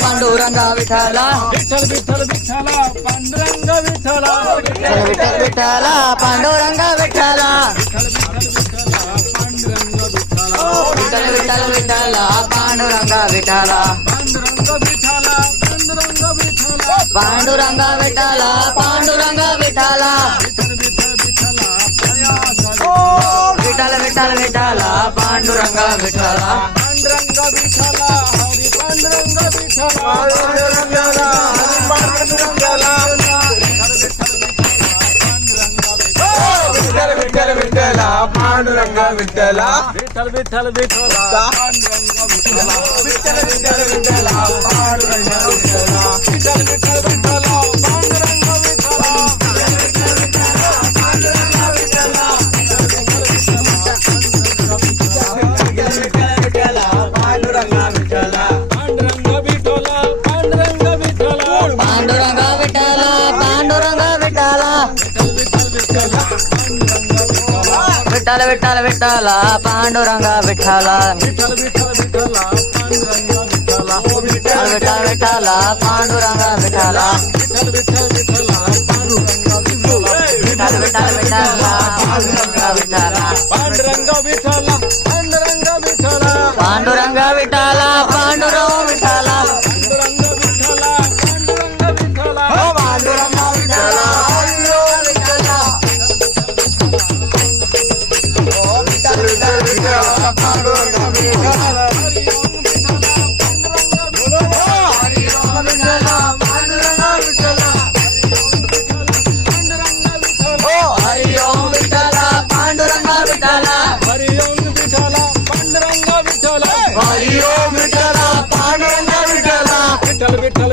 Panduranga Vitthala Vitthal Vitthal Vitthala Panduranga Vitthala Vitthal Vitthal Vitthala Panduranga Vitthala Vitthal Vitthal Vitthala Vitthal Vitthal Vitthala Panduranga Panduranga Vitthala Vitthala Panduranga Vitthala Panduranga Vitthala Panduranga Vitthala Panduranga Vitthala Vitthal Vitthal Vitthala Panduranga Vitthala Panduranga Vitthala Hari Panduranga Vitthala Vitthal Vitthal Vitthala Panduranga Vitthala Vitthal Vitthal Vitthala Panduranga Vitthala Vitthal Vitthal Vitthala Panduranga Vitthala Vitthal Vitthal Vitthala Panduranga Vitthala Panduranga Vitthala Panduranga Vitthala Panduranga Vitthala Panduranga Vitthala Panduranga Vitthala Vitthal Vitthal Vitthala Vitthal Vitthal Vitthala Panduranga Vitthala Vitthal Vitthal Vitthala Panduranga Vitthala Vitthal Vitthal Vitthala Panduranga Vitthala Vitthal Vitthal Vitthala Panduranga Vitthala Vitthal Vitthal Vitthala Panduranga Vitthala Panduranga Vitthala Panduranga Vitthala Panduranga Vitthala Panduranga Vitthala Panduranga Vitthala Panduranga Vitthala Panduranga Vitthala Vitthal Vitthal Vitthala Panduranga Vitthala Hari Om Vitthala Panduranga Vitthala Hari Om Vitthala Panduranga Vitthala Hari Om Vitthala Panduranga Vitthala Vitthal Vitthal